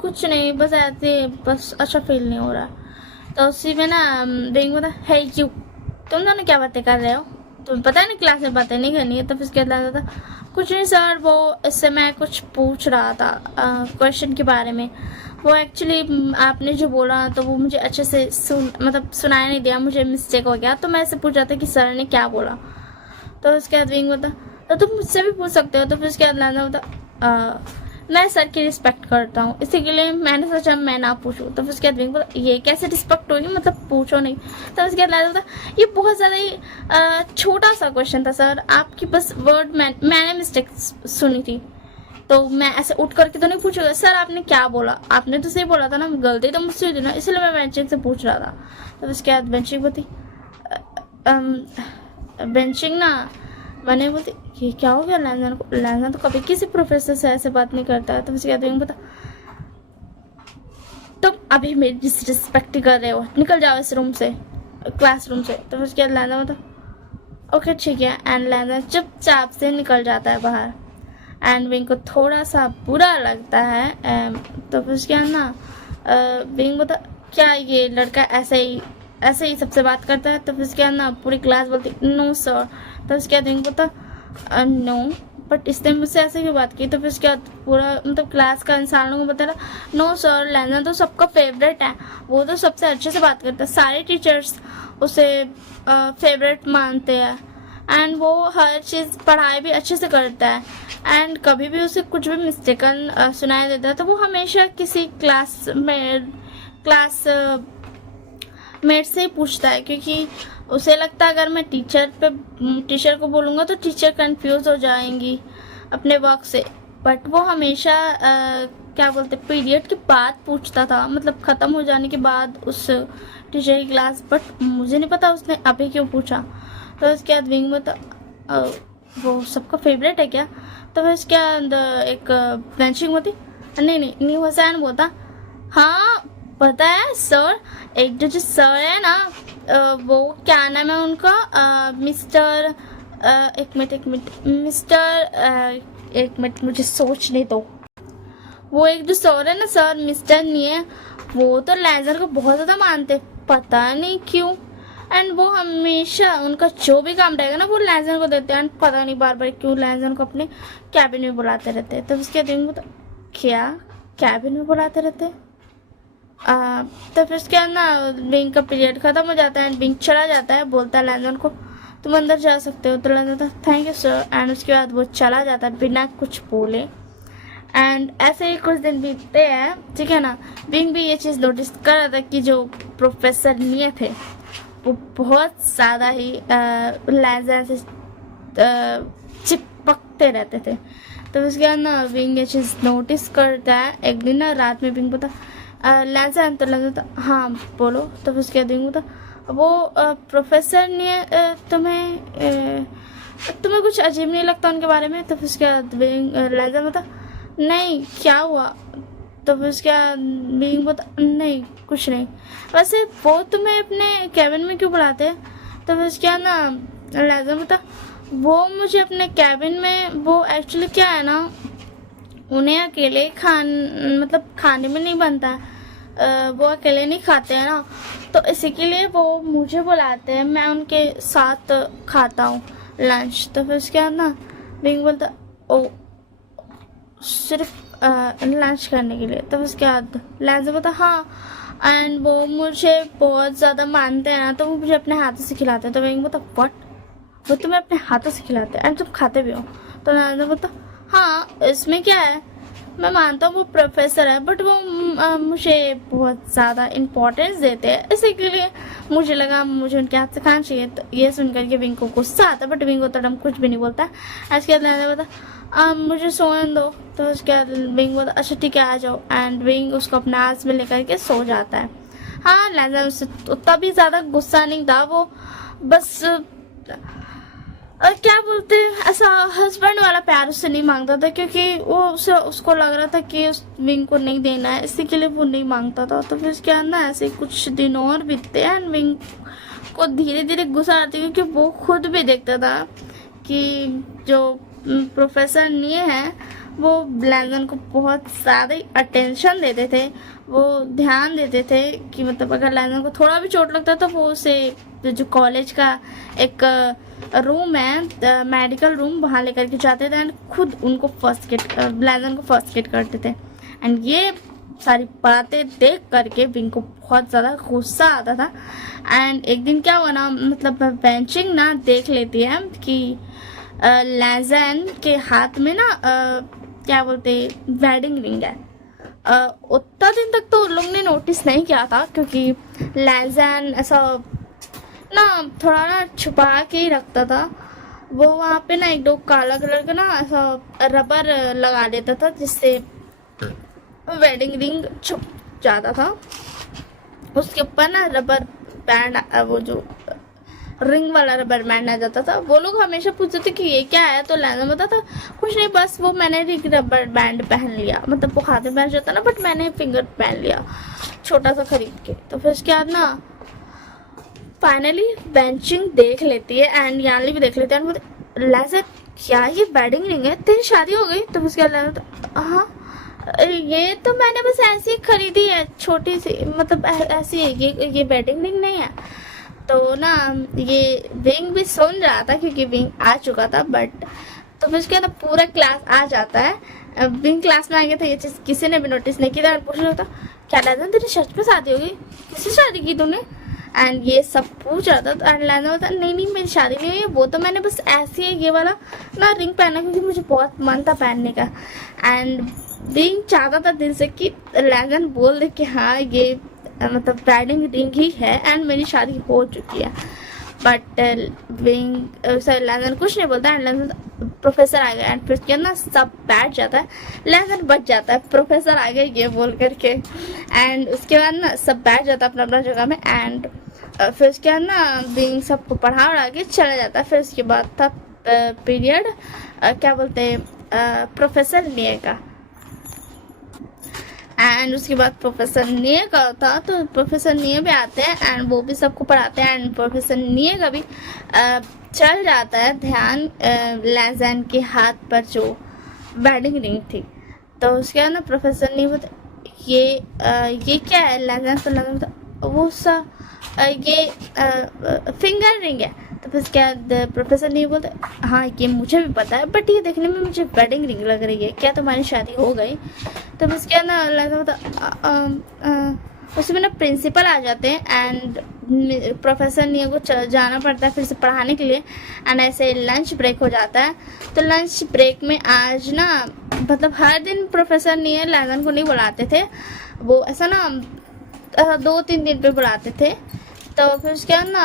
कुछ नहीं बस ऐसे बस अच्छा फील नहीं हो रहा। तो उसी में ना बिंग बोलता हे यू तुम दोनों क्या बातें कर रहे हो, तुम्हें पता है ना क्लास में बातें नहीं करनी है। तो फिर उसके बाद लैंजन था कुछ नहीं सर, वो इससे मैं कुछ पूछ रहा था क्वेश्चन के बारे में। वो एक्चुअली आपने जो बोला तो वो मुझे अच्छे से सुनाया नहीं दिया, मुझे मिस्टेक हो गया, तो मैं ऐसे पूछ रहा था कि सर ने क्या बोला। तो उसके बाद विंग होता तो तुम मुझसे भी पूछ सकते हो। तो फिर उसके बाद लाना होता मैं सर की रिस्पेक्ट करता हूँ, इसी के लिए मैंने सोचा मैं ना पूछूं। तो फिर उसके बाद विंग बोला ये कैसे रिस्पेक्ट होगी, मतलब पूछो नहीं। तो उसके बाद लाना होता ये बहुत ज़्यादा ही छोटा सा क्वेश्चन था सर, आपकी बस वर्ड मैंने मिस्टेक सुनी थी, तो मैं ऐसे उठ करके तो नहीं पूछूंगा सर आपने क्या बोला, आपने तो सही बोला था ना, गलती तो मुझसे हुई थी ना, इसलिए मैं बेंचिंग से पूछ रहा था। तो उसके बाद बेंचिंग बोलती बेंचिंग ना मैंने बोलती ये क्या हो गया लैंजन को, लैंजन तो कभी किसी प्रोफेसर से ऐसे बात नहीं करता है। तो उसके बाद बता तुम अभी मेरी डिसरिस्पेक्ट कर रहे हो, निकल जाओ इस रूम से, क्लासरूम से। तो उसके बाद लैंजन बता ओके ठीक है। एंड लैंजन चुपचाप से निकल जाता है बाहर। एंड विंग को थोड़ा सा बुरा लगता है। तो फिर उसके बाद ना विंग बोलता क्या ये लड़का ऐसे ही सबसे बात करता है। तो फिर उसके बाद ना पूरी क्लास बोलती नो सर। तो उसके बाद विंग बोलता नो बट इसने मुझसे ऐसे क्यों बात की। तो फिर उसके बाद पूरा मतलब क्लास का इंसानों को बता रहा नो सर लैंजन तो सबका फेवरेट है, वो तो सबसे अच्छे से बात करता है, सारे टीचर्स उसे फेवरेट मानते हैं। एंड वो हर चीज़ पढ़ाई भी अच्छे से करता है। एंड कभी भी उसे कुछ भी मिस्टेकन सुनाई देता है तो वो हमेशा किसी क्लासमेट से ही पूछता है, क्योंकि उसे लगता है अगर मैं टीचर को बोलूँगा तो टीचर कंफ्यूज हो जाएंगी अपने वर्क से। बट वो हमेशा क्या बोलते पीरियड के बाद पूछता था, मतलब ख़त्म हो जाने के बाद उस टीचर की क्लास। बट मुझे नहीं पता उसने अभी क्यों पूछा। तो उसके बाद विंग में तो वो सबका फेवरेट है क्या। तो फिर उसके बाद एक बेंचिंग होती नहीं हुसैन बोलता हाँ पता है सर, एक जो सर है ना वो क्या नाम है उनका मिस्टर एक मिनट मुझे सोचने दो। वो एक जो सर है ना सर मिस्टर नहीं है, वो तो लेजर को बहुत ज़्यादा मानते पता नहीं क्यों। एंड वो हमेशा उनका जो भी काम रहेगा ना वो लैंजन को देते हैं। एंड पता नहीं बार बार क्यों लैंजन को अपने कैबिन में बुलाते रहते हैं। तो उसके दिन तो क्या कैबिन में बुलाते रहते हैं। तो फिर उसके बाद ना विंग का पीरियड ख़त्म हो जाता है एंड विंग चला जाता है, बोलता है लैंजन को तुम अंदर जा सकते हो। तो लैंजन थैंक यू सर। एंड उसके बाद वो चला जाता है बिना कुछ बोले। एंड ऐसे ही कुछ दिन बीतते हैं, ठीक है ना। विंग भी ये चीज़ नोटिस कर रहा था कि जो प्रोफेसर निये थे वो बहुत ज़्यादा ही लैंजन से चिपकते रहते थे। तो उसके बाद ना विंग ये चीज़ नोटिस करता है। एक दिन ना रात में विंग बोलता लैंजन, तो लैंजन था हाँ बोलो। तो उसके बाद विंग बोलता वो प्रोफेसर ने तुम्हें कुछ अजीब नहीं लगता उनके बारे में। तो फिर उसके बाद लैंजन बोलता नहीं क्या हुआ। तो फिर उसके बाद विंग बोलता नहीं कुछ नहीं, वैसे वो तुम्हें अपने कैबिन में क्यों बुलाते हैं। तो फिर उसके बाद ना लैंजन बोलता वो मुझे अपने कैबिन में, वो एक्चुअली क्या है ना उन्हें अकेले खाने में नहीं बनता, वो अकेले नहीं खाते हैं ना, तो इसी के लिए वो मुझे बुलाते हैं, मैं उनके साथ खाता हूँ लंच। तो फिर उसके बाद ना विंग बोलता ओ सिर्फ लंच करने के लिए। तब उसके बाद लैजा बोलता हाँ, एंड वो मुझे बहुत ज़्यादा मानते हैं ना, तो वो मुझे अपने हाथों से खिलाते हैं। तो विंग बोलता व्हाट, वो तुम्हें अपने हाथों से खिलाते हैं एंड तुम खाते भी हो? तो लैजा बोलता हाँ, इसमें क्या है, मैं मानता हूँ वो प्रोफेसर है, बट वो मुझे बहुत ज़्यादा इम्पोर्टेंस देते हैं, इसी के लिए मुझे लगा मुझे उनके हाथ से खाना चाहिए। तो ये सुनकर के विंग को गुस्सा आता है, बट विंग को तो हम कुछ भी नहीं बोलता है। उसके बाद लैजा बोलता मुझे सोने दो। तो उसके बाद विंग बोलता अच्छा ठीक है आ जाओ, एंड विंग उसको अपने हाथ में लेकर के सो जाता है। हाँ, लैजा उससे उतना भी ज़्यादा गुस्सा नहीं था, वो बस क्या बोलते हैं, ऐसा हस्बैंड वाला प्यार उससे नहीं मांगता था, क्योंकि वो उसको लग रहा था कि उस विंग को नहीं देना है, इसी के लिए वो नहीं मांगता था। तो फिर उसके अंदर ऐसे कुछ दिन और बीतते हैं, विंग को धीरे धीरे गुस्सा आती है, क्योंकि वो खुद भी देखता था कि जो प्रोफेसर निये हैं वो लैजन को बहुत ज़्यादा अटेंशन देते थे, वो ध्यान देते थे कि मतलब अगर लैजन को थोड़ा भी चोट लगता तो वो उसे जो कॉलेज का एक रूम है, मेडिकल रूम, वहाँ लेकर के जाते थे एंड खुद उनको फर्स्ट एड, लैजन को फर्स्ट एड करते थे। एंड ये सारी बातें देख करके विंग को बहुत ज़्यादा गुस्सा आता था। एंड एक दिन क्या हुआ ना, मतलब बेंचिंग ना देख लेती है कि लैजन के हाथ में ना क्या बोलते वेडिंग रिंग है। उतना दिन तक तो लोग ने नोटिस नहीं किया था, क्योंकि लैजन ऐसा ना थोड़ा ना छुपा के ही रखता था। वो वहाँ पे ना एक दो काला कलर का ना ऐसा रबर लगा देता था, जिससे वेडिंग रिंग छुप जाता था। उसके ऊपर ना रबर बैंड, वो जो रिंग वाला रबर बैंड आ जाता था। वो लोग हमेशा पूछते थे कि ये क्या है, तो लैजा बताता था कुछ नहीं, बस वो मैंने रिंग रबर बैंड पहन लिया, मतलब वो हाथ में पहन जाता ना, बट मैंने फिंगर पहन लिया छोटा सा खरीद के। तो फिर उसके बाद ना फाइनली बेंचिंग देख लेती है एंड यानली भी देख लेती है, बोलते लैजा क्या ये वेडिंग रिंग है, तेरी शादी हो गई? तो उसके बाद हाँ, ये तो मैंने बस ऐसी खरीदी है छोटी सी, मतलब ऐसी है, ये वेडिंग रिंग नहीं है। तो ना ये विंग भी सुन रहा था, क्योंकि विंग आ चुका था, बट तो फिर उसके बाद पूरा क्लास आ जाता है। विंग क्लास में आ गया था, ये चीज़ किसी ने भी नोटिस नहीं किया। पूछ रहा था क्या लैजन तेरी सच में शादी होगी, किससे शादी की तूने? एंड ये सब पूछ रहा था। एंड लैजन बोलता नहीं मेरी शादी नहीं हुई है, वो तो मैंने बस ऐसी है ये वाला ना रिंग पहना, क्योंकि मुझे बहुत मन था पहनने का। एंड विंग चाहता था दिल से कि लैजन बोल दे कि हाँ ये मतलब वेडिंग रिंग ही है एंड मेरी शादी हो चुकी है, बट विंग लैजन कुछ नहीं बोलता। एंड लैजन प्रोफेसर आ गया एंड फिर उसके ना सब बैठ जाता है, लैजन बच जाता है प्रोफेसर आ गया ये बोल करके। एंड उसके बाद ना सब बैठ जाता है अपना अपना जगह में। एंड फिर उसके बाद ना विंग सबको पढ़ा के चला जाता है। फिर उसके बाद था पीरियड क्या बोलते हैं प्रोफेसर निये का। एंड उसके बाद प्रोफेसर निये का था, तो प्रोफेसर निये भी आते हैं एंड वो भी सबको पढ़ाते हैं। एंड प्रोफेसर निये का भी चल जाता है ध्यान लैजन के हाथ पर जो वेडिंग रिंग थी। तो उसके बाद ना प्रोफेसर निये बोलते ये क्या है लैजन? तो लैजन बोलता वो सा ये फिंगर रिंग है। तो फिर उसके बाद प्रोफेसर निये बोलते हाँ ये मुझे भी पता है, बट ये देखने में मुझे वेडिंग रिंग लग रही है, क्या तुम्हारी शादी हो गई? तो फिर उसके बाद ना लैजन बोलता उसमें ना प्रिंसिपल आ जाते हैं एंड प्रोफेसर निये को जाना पड़ता है फिर से पढ़ाने के लिए। एंड ऐसे लंच ब्रेक हो जाता है। तो लंच ब्रेक में आज ना मतलब हर दिन प्रोफेसर निये लैजन को नहीं बुलाते थे, वो ऐसा ना 2-3 दिन पे बुलाते थे। तो फिर उसके बाद ना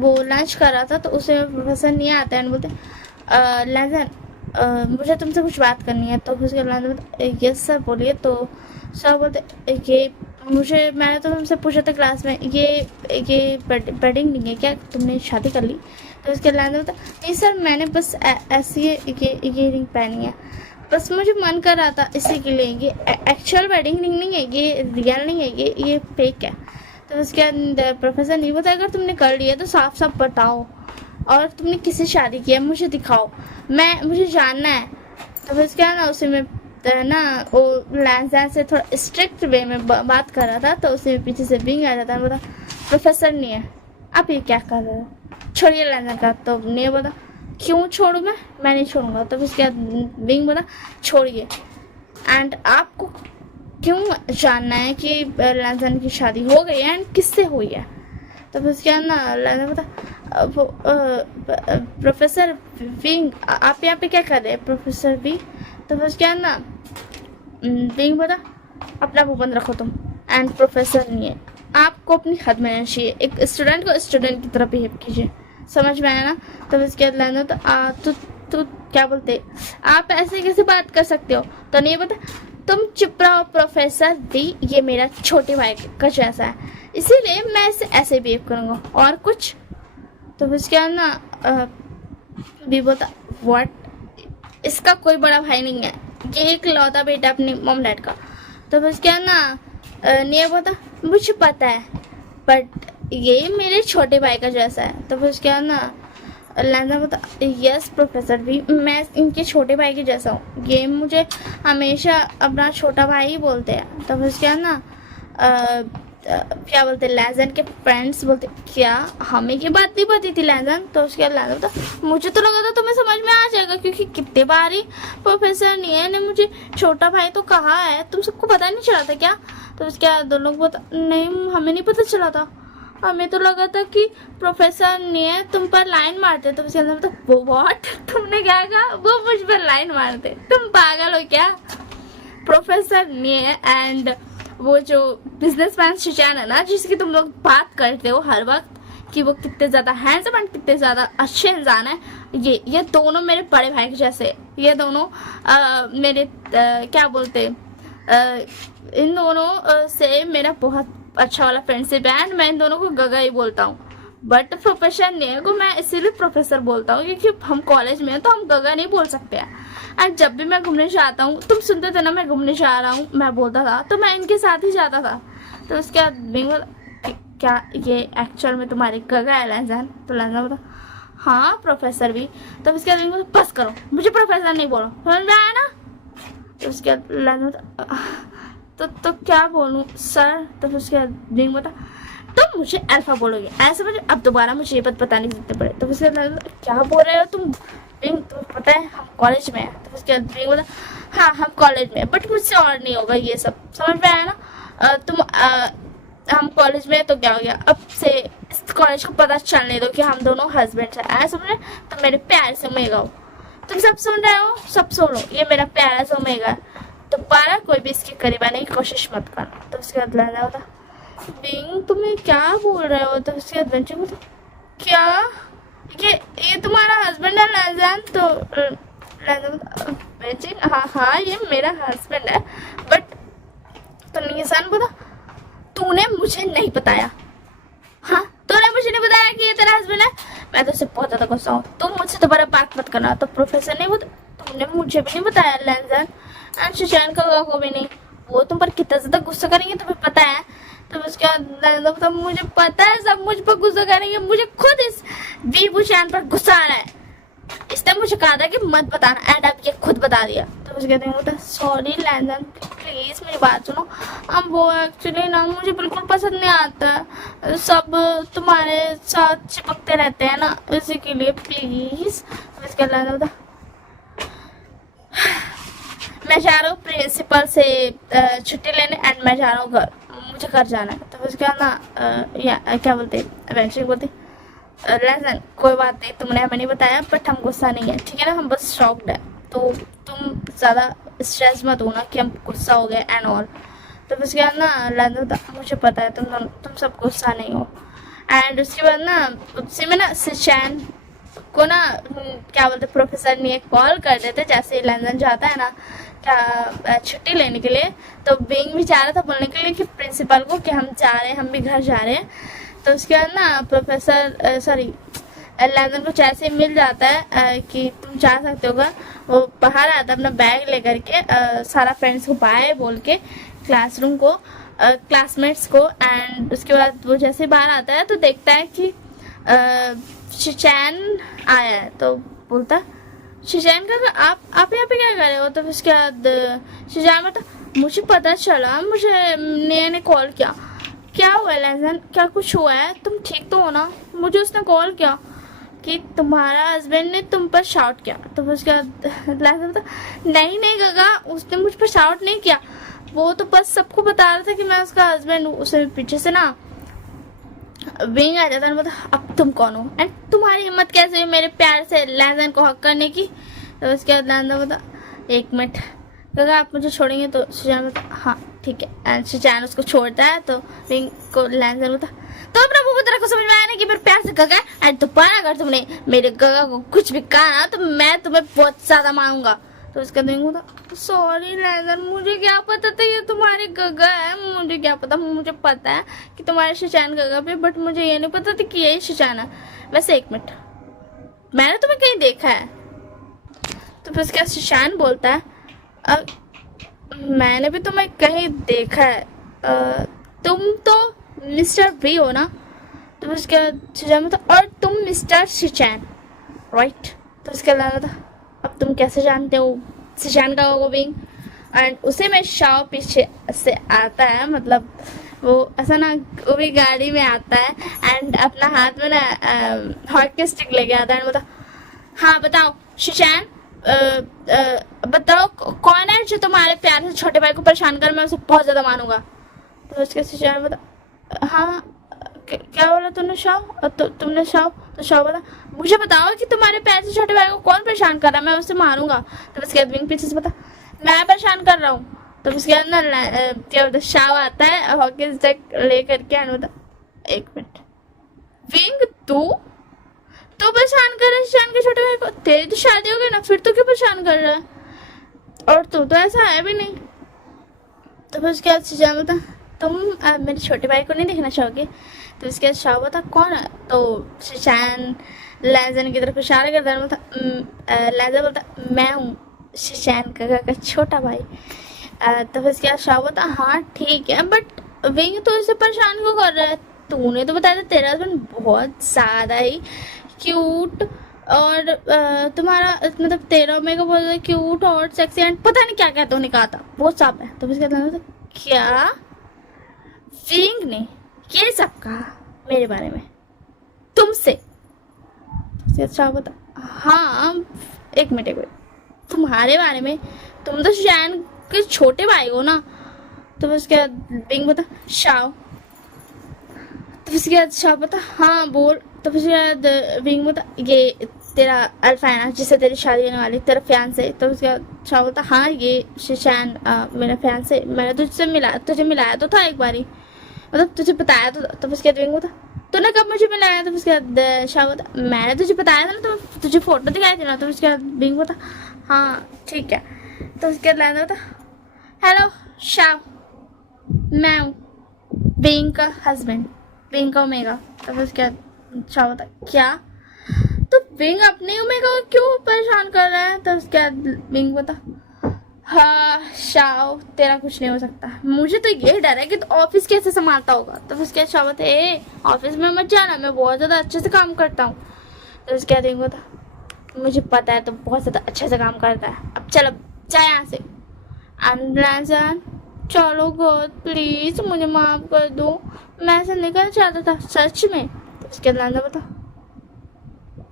वो लंच कर रहा था, तो उसे प्रोफेसर निये आते हैं बोलते लैजन मुझे तुमसे कुछ बात करनी है। तो फिर उसके बाद बोलते यस सर बोलिए। तो सर बोलते ये मुझे मैंने तो तुमसे पूछा था क्लास में ये वेडिंग नहीं है क्या, तुमने शादी कर ली? तो उसके बाद बोलता नहीं सर मैंने बस ऐसी ये रिंग पहनी है, बस मुझे मन कर रहा था इसी के लिए, ये एक्चुअल वेडिंग रिंग नहीं है, ये रियल नहीं है, ये फेक है। तो उसके बाद प्रोफेसर नहीं बोलता अगर तुमने कर लिया तो साफ साफ बताओ, और तुमने किससे शादी किया मुझे दिखाओ, मुझे जानना है। तो फिर उसके बाद ना उसे में ना वो लैजन से थोड़ा स्ट्रिक्ट वे में बात कर रहा था, तो उसे पीछे से विंग आ जाता है, बोला प्रोफेसर नहीं है आप ये क्या कर रहे हो, छोड़िए लैजन का। तो नहीं बोला क्यों छोड़ूँ मैं नहीं छोड़ूंगा। तो फिर उसके बाद विंग बोला छोड़िए। एंड आपको क्यों जानना है कि लैंजन की शादी हो गई है एंड किससे हुई है? तो फिर उसके बाद ना लैंजन बता वो प्रोफेसर विंग आप यहाँ पे क्या कर रहे हैं प्रोफेसर वी? तो फिर उसके बाद ना विंग बता अपना मुंह बंद रखो तुम, एंड प्रोफेसर नहीं है, आपको अपनी हद में रहना चाहिए, एक स्टूडेंट को स्टूडेंट की तरह बिहेव कीजिए, समझ में आया ना? तो इसके बाद लैंडन तो तू क्या बोलते आप ऐसे कैसे बात कर सकते हो? तो नहीं बता तुम चुप रहो प्रोफेसर वी, ये मेरा छोटे भाई का जैसा है इसीलिए मैं इसे ऐसे बिहेव करूँगा और कुछ? तो उसके बाद ना वी बोलता व्हाट, इसका कोई बड़ा भाई नहीं है, ये एक लौता बेटा अपने मॉम डैड का। तो फिर उसके बाद ना निया बोलता मुझे पता है बट ये मेरे छोटे भाई का जैसा है। तो फिर उसके बाद ना लैंडन बोलता यस प्रोफेसर भी, मैं इनके छोटे भाई के जैसा हूँ, ये मुझे हमेशा अपना छोटा भाई ही बोलते हैं। तो फिर उसके बाद ना क्या बोलते लैंडन के फ्रेंड्स बोलते क्या हमें ये बात नहीं पती थी लैंडन? तो उसके बाद लैंडन बोलता मुझे तो लगा था तुम्हें समझ में आ जाएगा क्योंकि कितने बार ही प्रोफेसर निया ने मुझे छोटा भाई तो कहा है, तुम सबको पता नहीं चला था क्या? तो उसके बाद दोनों लोग बोलता नहीं हमें नहीं पता चला था, हमें तो लगा था कि प्रोफेसर ने तुम पर लाइन मारते। तो उसके अंदर तो व्हाट, तुमने क्या कहा? वो मुझ पर लाइन मारते? तुम पागल हो क्या? प्रोफेसर ने एंड वो जो बिजनेसमैन शिचान है ना जिसकी तुम लोग बात करते हो हर वक्त कि वो कितने ज़्यादा हैंडसम एंड कितने ज़्यादा अच्छे इंसान है, ये दोनों मेरे बड़े भाई के जैसे, ये दोनों मेरे क्या बोलते इन दोनों से मेरा बहुत अच्छा वाला फ्रेंडशिप है एंड मैं इन दोनों को गगा ही बोलता हूँ। बट प्रोफेसर ने को मैं इसीलिए प्रोफेसर बोलता हूँ क्योंकि हम कॉलेज में हैं तो हम गगा नहीं बोल सकते हैं। एंड जब भी मैं घूमने जाता हूँ, तुम सुनते थे ना मैं घूमने जा रहा हूँ, मैं बोलता था तो मैं इनके साथ ही जाता था। तो उसके बाद बिंगल क्या ये एक्चुअल में तुम्हारी गगा है लैंजन? तो लैंजन बोला हाँ प्रोफेसर भी। तो उसके बाद बिंगल बस करो, मुझे प्रोफेसर नहीं बोलो, समझ में आया ना? तो उसके बाद लैंजन तो क्या बोलूँ सर? तो उसके बाद बिंग बोला तुम मुझे अल्फा बोलोगे ऐसे मुझे अब दोबारा मुझे ये बात बताने की जरूरत पड़े। तो उसके बाद क्या बोल रहे हो तुम बिंग? तो पता है हम कॉलेज में हैं। तो उसके बाद बिंग बोला हाँ हम कॉलेज में हैं बट मुझसे और नहीं होगा ये सब, समझ में आया ना? हम कॉलेज में तो क्या हो गया, अब से इस कॉलेज को पता चलने दो कि हम दोनों हस्बैंड हैं, ऐसा समझ रहे? तो मेरे प्यार से ओमेगा हो, तुम सब सुन रहे हो, सब सुनो, ये मेरा प्यारा सा ओमेगा है, तो पारा कोई भी इसके करीब आने की कोशिश मत करना। तो उसके बाद लैंडन होता बिंग तुम्हें क्या बोल रहे हो? तो उसके बाद बेंची बोलता क्या ये तुम्हारा हस्बैंड है लैंडन? तो लैंडन बेंची हाँ ये मेरा हस्बैंड है बट तो निशान बोला तूने मुझे नहीं बताया? हाँ तूने मुझे नहीं बताया कि ये तेरा हस्बैंड है? मैं तो उससे बहुत ज्यादा गुस्सा हूँ, तुम मुझसे दोबारा बात मत करना। तो प्रोफेसर ने तुमने मुझे भी नहीं बताया लैंडन एंड शिशान का को भी नहीं, वो तुम पर कितना ज्यादा गुस्सा करेंगे तुम्हें पता है? तो उसके बाद तो मुझे पता है सब मुझ पर गुस्सा करेंगे, मुझे खुद इस वीभूषण पर गुस्सा आ रहा है, इसने मुझे कहा था कि मत बताना एंड अब ये खुद बता दिया। तो उसके बाद सॉरी लैंडन प्लीज मेरी बात सुनो, अब वो एक्चुअली ना मुझे बिल्कुल पसंद नहीं आता, सब तुम्हारे साथ चिपकते रहते हैं ना इसी के लिए प्लीज। उसके बाद मैं जा रहा हूँ प्रिंसिपल से छुट्टी लेने एंड मैं जा रहा हूँ घर, मुझे घर जाना है। तो उसके बाद ना क्या बोलते एवेंचुअली बोलते लैंडन कोई बात नहीं तुमने हमें नहीं बताया बट हम गुस्सा नहीं है ठीक है ना, हम बस शॉक्ड है, तो तुम ज़्यादा स्ट्रेस मत होना कि हम गुस्सा हो गए एंड ऑल। तो उसके बाद ना लैंडन मुझे पता है तुम सब गुस्सा नहीं हो। एंड उसके बाद ना उससे में ना शिचैन को ना क्या बोलते प्रोफेसर ने कॉल कर देते जैसे लंदन जाता है ना क्या छुट्टी लेने के लिए, तो बिंग भी जा रहा था बोलने के लिए कि प्रिंसिपल को कि हम जा रहे हैं, हम भी घर जा रहे हैं। तो उसके बाद ना प्रोफेसर सॉरी लंदन को जैसे मिल जाता है कि तुम जा सकते हो घर, वो बाहर आता है अपना बैग लेकर के सारा फ्रेंड्स को बाय बोल के क्लासरूम को क्लासमेट्स को। एंड उसके बाद वो जैसे बाहर आता है तो देखता है कि शिचैन आया है, तो बोलता शिचैन का आप यहाँ पे क्या कर रहे हो? तो उसके बाद शिचैन बता मुझे पता चला, मुझे निया ने कॉल किया। क्या हुआ लैंसन, क्या कुछ हुआ है? तुम ठीक तो हो ना? मुझे उसने कॉल किया कि तुम्हारा हस्बैंड ने तुम पर शाउट किया। तो फिर उसके बाद लहजा बोलता नहीं नहीं गगा, उसने मुझ पर शाउट नहीं किया, वो तो बस सबको बता रहा था कि मैं उसका हस्बैंड हूँ। उसे पीछे से ना विंग आ जाता है, बोलता अब तुम कौन हो एंड तुम्हारी हिम्मत कैसे हुई मेरे प्यार से लहजन को हक करने की। तो उसके बाद लहजा बोलता एक मिनट गगा, आप मुझे छोड़ेंगे? तो सुजान बोलता हाँ ठीक है एंड सुजान उसको छोड़ता है। तो विंग को लहजन बोलता तो अपना वो तेरे को समझ में आया ना कि मेरे प्यार से गगा एंड दोबारा अगर तुमने मेरे गगा को कुछ भी कहा ना तो मैं तुम्हें बहुत ज्यादा मारूंगा। तो उसका विंग बोलता सॉरी लहजन, मुझे क्या पता था ये तुम्हारे गगा है, मुझे क्या पता, मुझे पता है कि तुम्हारे सुजान गगा पे, बट मुझे ये नहीं पता था कि यही सुजान है। वैसे एक मिनट, मैंने तुम्हें कहीं देखा है? तो फिर उसका सुजान बोलता है मैंने भी तुम्हें कहीं देखा है, तुम तो मिस्टर वी हो ना? तो उसके सुजान बोलता और तुम मिस्टर सुजान राइट? तो उसके अलावा अब तुम कैसे जानते हो सुजान का वो विंग? एंड उसे में शाव पीछे से आता है, मतलब वो ऐसा ना वो भी गाड़ी में आता है एंड अपना हाथ में ना हॉकी स्टिक लेके आता है एंड बोलता हाँ बताओ सुजान, बताओ कौन है जो तुम्हारे प्यार से छोटे भाई को परेशान कर, मैं उसे बहुत ज्यादा मानूंगा। तो उसके सुजान बोला हाँ क्या बोला तुमने शाव? तो तुमने शाव? तो शाव बोला मुझे बताओ कि तुम्हारे प्यार से छोटे भाई को कौन परेशान कर रहा है, मैं उसे मारूंगा। तो उसके बाद विंग पीछे से बता मैं परेशान कर रहा हूँ। तो उसके बाद ना क्या बोलता शाव आता है हॉकी स्टिक लेकर के बोलता एक मिनट विंग तू परेशान कर रहा है सुजान के छोटे भाई को? तेरी तो शादी हो गई ना, फिर तू क्यों परेशान कर रहा है? और तू तो ऐसा है भी नहीं। तो फिर उसके बाद सुजान बोलता तुम मेरे छोटे भाई को नहीं देखना चाहोगे? तो उसके बाद शाह बोलता कौन है? तो सुजान लहजन की तरफ इशारा करता है, बोलता लहजा बोलता मैं हूँ सुजान का छोटा भाई। तो फिर उसके बाद शाह बोलता हाँ ठीक है, बट विंग तो इसे परेशान क्यों कर रहा है? तूने तो बताया था तेरा हस्बैंड बहुत ज़्यादा ही क्यूट और तुम्हारा मतलब तेरा मेरे को बहुत क्यूट और सेक्सी एंड पता नहीं क्या क्या तो नहीं कहा था, वो सब है। तो उसके बाद क्या विंग ने ये सब कहा मेरे बारे में तुमसे? अच्छा बता हाँ एक मिनट तुम्हारे बारे में? तुम तो सुजान के छोटे भाई हो ना? तो उसके बाद विंग बता शाव। तो उसके बाद शाव बता हाँ बोल। तो उसके बाद विंग बता ये तेरा अल्फा है ना जिससे तेरी शादी होने वाली, तेरा फियांसे? तो उसके बाद शाव बोलता हाँ ये सुजान मेरा फियांसे, मैंने तुझे मिलाया तो था एक बारी, मतलब तुझे बताया तो उसके बाद विंग बोलता तूने कब मुझे मिलाया? तो उसके बाद शाह बोलता मैंने तुझे बताया था ना, तो तुझे फोटो दिखाई थी ना? तो उसके बाद विंग बोलता हाँ ठीक है। तो उसके बाद लैंड होता हेलो शाह, मैं हूँ विंग का हस्बैंड, विंग का ओमेगा। तो उसके बाद शाह बोलता क्या? तो विंग अपने ओमेगा को क्यों परेशान कर रहा है? तो उसके बाद विंग बोलता हाँ शाह तेरा कुछ नहीं हो सकता, मुझे तो ये डर है कि तो ऑफिस कैसे संभालता होगा। तो उसके शाह बोलता ऑफिस में मत जाना, मैं बहुत ज़्यादा अच्छे से काम करता हूँ। तो उसके बाद होता मुझे पता है तो बहुत ज़्यादा अच्छे से काम करता है, अब चलो जाए यहाँ से। एम्बुलेंस चलो गॉड प्लीज़ मुझे माफ़ कर दो, मैं ऐसा नहीं करना चाहता था सच में। तो उसके बाद बता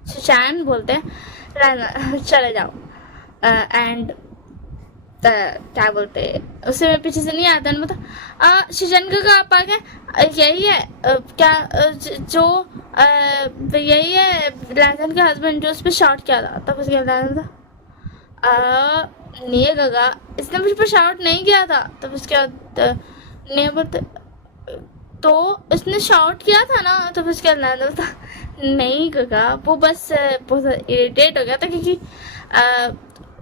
सुजान बोलते हैं चले जाओ एंड क्या बोलते उससे मैं पीछे से नहीं आता है, मतलब सुजान का आप आ गए, यही है क्या जो यही है लहजन का हस्बैंड जो उस पर शॉट किया था? तब उसके लहजन था नहीं गगा इसने मुझ पर शॉट नहीं किया था। तब उसके बाद नहीं बोलते तो इसने शॉट किया था ना? तो उसके लहजन था नहीं गगा वो बस बहुत इरिटेट हो गया था क्योंकि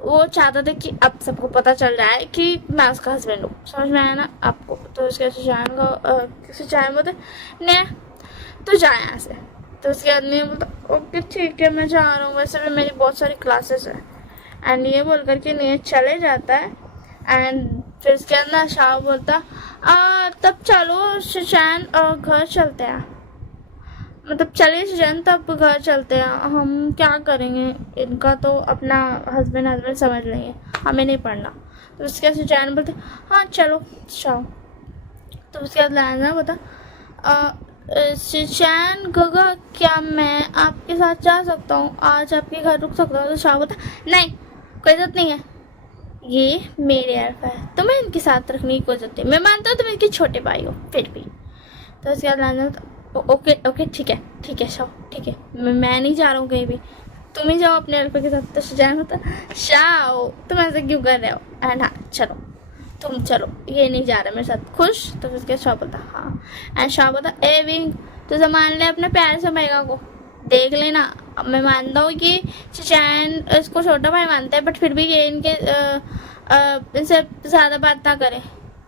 वो चाहता था कि अब सबको पता चल रहा है कि मैं उसका हस्बैंड हूँ, समझ में आया ना आपको? तो उसके सुजान बोलते नहीं तो जा यहाँ से। तो उसके आदमी बोलता ओके ठीक है मैं जा रहा हूँ, वैसे भी मेरी बहुत सारी क्लासेस है एंड ये बोल करके नहीं चले जाता है। एंड फिर उसके बाद ना शाह बोलता तब चलो सुजान घर चलते हैं, मतलब चलिए सुजान तब घर चलते हैं, हम क्या करेंगे इनका तो अपना हस्बैंड समझ लेंगे, हमें नहीं पढ़ना। तो उसके बाद सुजान बोलते हाँ चलो शाह। तो उसके बाद लहजा बोलता शिचैन गगा, क्या मैं आपके साथ जा सकता हूँ? आज आपके घर रुक सकता हूँ? तो शाह बोलता नहीं, कोई जरूरत नहीं है, ये मेरे अल्फा है, तुम्हें इनके साथ रखने की कोई जरूरत नहीं। मैं मानता हूँ तुम इनके छोटे भाई हो, फिर भी। तो उसके बाद लैंडन ओके ओके ठीक है शाह, ठीक है, मैं नहीं जा रहा हूँ कहीं भी, तुम ही जाओ अपने अल्फा के साथ। तो शिचैन होता शाह तुम ऐसे क्यों कर रहे हो? एंड हाँ चलो, तुम चलो, ये नहीं जा रहा मेरे साथ, खुश? तो फिर उसके शाह बोलता हाँ। एंड शाह बोलता ए विंग, तुझे मान ले अपने प्यार से मेगा को, देख लेना। अब मैं मानता हूँ कि शिचैन इसको छोटा भाई मानता है, बट फिर भी ये इनके इनसे ज़्यादा बात ना करे।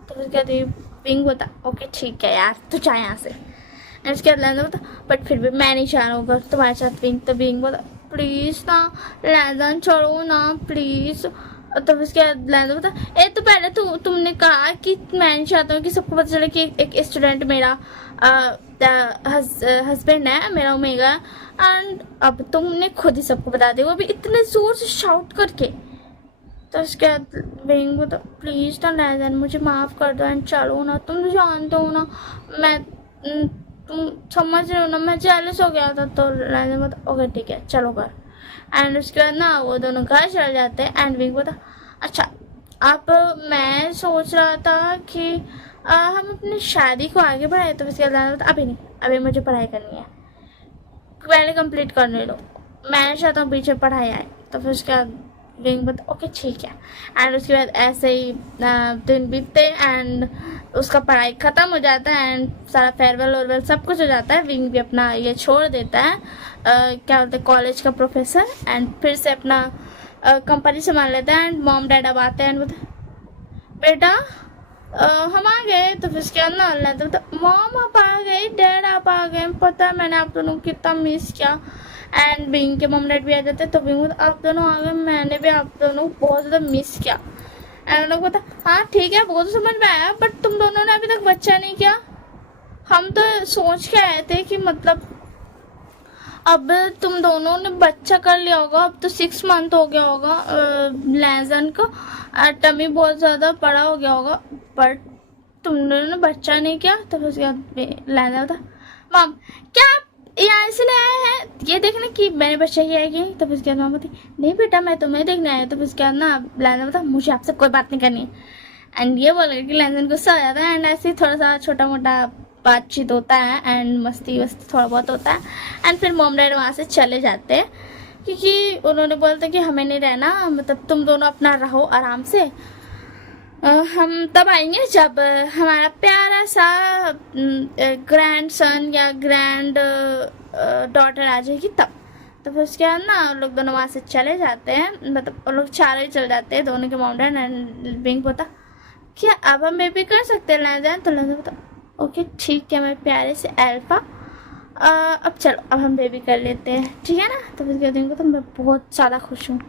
तो फिर कहती विंग बोलता ओके ठीक है यार, तू चाहे यहाँ से। एंड उसके बाद लैंडन बोलता बट फिर भी मैं नहीं चाह रहा हूँ तुम्हारे साथ विंग। तो विंग बोलता प्लीज़ ना लैंडन, छोड़ो ना प्लीज़। तो उसके बाद लैंडन बोलता ए तो पहले तुमने कहा कि मैं नहीं चाहता हूँ कि सबको पता चले कि एक स्टूडेंट मेरा हस्बैंड है, मेरा ओमेगा, एंड अब तुमने खुद ही सबको बता दिया, वो भी इतने जोर से शाउट करके। तो उसके बाद विंग बोलता प्लीज़ ना लैंडन, मुझे माफ़ कर दो एंड चलो ना, तुम जानते हो ना मैं तुम समझ रहे हो ना, मैं जेलस हो गया था। तो लैंडन बोलता ओके ठीक है चलो घर। एंड उसके बाद ना वो दोनों घर चले जाते हैं। एंड विंग बोलता अच्छा अब मैं सोच रहा था कि हम अपनी शादी को आगे बढ़ाए। तो उसके बाद अभी नहीं, अभी मुझे पढ़ाई करनी है, पहले कंप्लीट करने दो, मैं चाहता हूँ पीछे पढ़ाई आए। तो फिर उसके बाद विंग बोलता ओके ठीक है। एंड उसके बाद ऐसे ही दिन बीतते एंड उसका पढ़ाई ख़त्म हो जाता है एंड सारा फेयरवेल वेयरवेल सब कुछ हो जाता है। विंग भी अपना ये छोड़ देता है क्या बोलते हैं कॉलेज का प्रोफेसर, एंड फिर से अपना कंपनी संभाल लेता है। एंड मॉम डैड अब आते हैं एंड बोलते बेटा हम आ गए। तो फिर उसके बाद ना लेते तो मॉम आप आ गए, डैड आप आ गए, पता है मैंने आप दोनों को कितना मिस किया। एंड विंग के मॉम डैड भी आ जाते तो विंग आप दोनों आ गए, मैंने भी आप दोनों को बहुत ज़्यादा मिस किया। एंड लोग बोलता हाँ ठीक है वो तो समझ में आया, बट तुम दोनों ने अभी तक बच्चा नहीं किया। हम तो सोच के आए थे कि मतलब अब तुम दोनों ने बच्चा कर लिया होगा, अब तो 6 मंथ हो गया होगा लैंडन को, टमी बहुत ज़्यादा बड़ा हो गया होगा, बट तुम दोनों ने बच्चा नहीं किया। तो फिर उसके बाद लैंडन होता मॉम क्या आप यहाँ इसलिए आए हैं ये देखने कि मैंने बच्चा किया है कि नहीं? तो फिर उसके बाद मॉम बोलती नहीं बेटा मैं तुम्हें देखने आया। तो फिर उसके बाद ना लैंडन बोलता मुझे आपसे कोई बात नहीं करनी है। एंड ये बोल कि लैंडन गुस्सा हो जाता है एंड ऐसे ही थोड़ा सा छोटा मोटा बातचीत होता है एंड मस्ती वस्ती थोड़ा बहुत होता है। एंड फिर मॉम डैड वहाँ से चले जाते हैं क्योंकि उन्होंने बोलते कि हमें नहीं रहना, मतलब तुम दोनों अपना रहो आराम से, हम तब आएंगे जब हमारा प्यारा सा ग्रैंड सन या ग्रैंड डॉटर आ जाएगी तब। तो फिर उसके बाद ना लोग दोनों वहाँ से चले जाते हैं, मतलब लोग चारों ही चले जाते हैं, दोनों के मॉम डैड। एंड विंग बोलता क्या अब हम बेबी कर सकते हैं लैंडन? तो लैंडन बोलता ओके ठीक है मैं प्यारे से अल्फा, अब चलो अब हम बेबी कर लेते हैं ठीक है ना? तो फिर कहती हूँ तो मैं बहुत ज़्यादा खुश हूँ।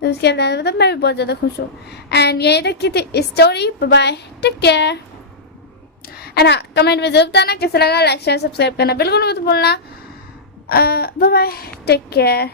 तो उसके बाद मतलब मैं भी बहुत ज़्यादा खुश हूँ। एंड यही तक की थी story, bye take care. And हाँ कमेंट में जरूर बताना कैसा लगा, लाइक शेयर सब्सक्राइब करना बिल्कुल मत भूलना। Bye bye take care.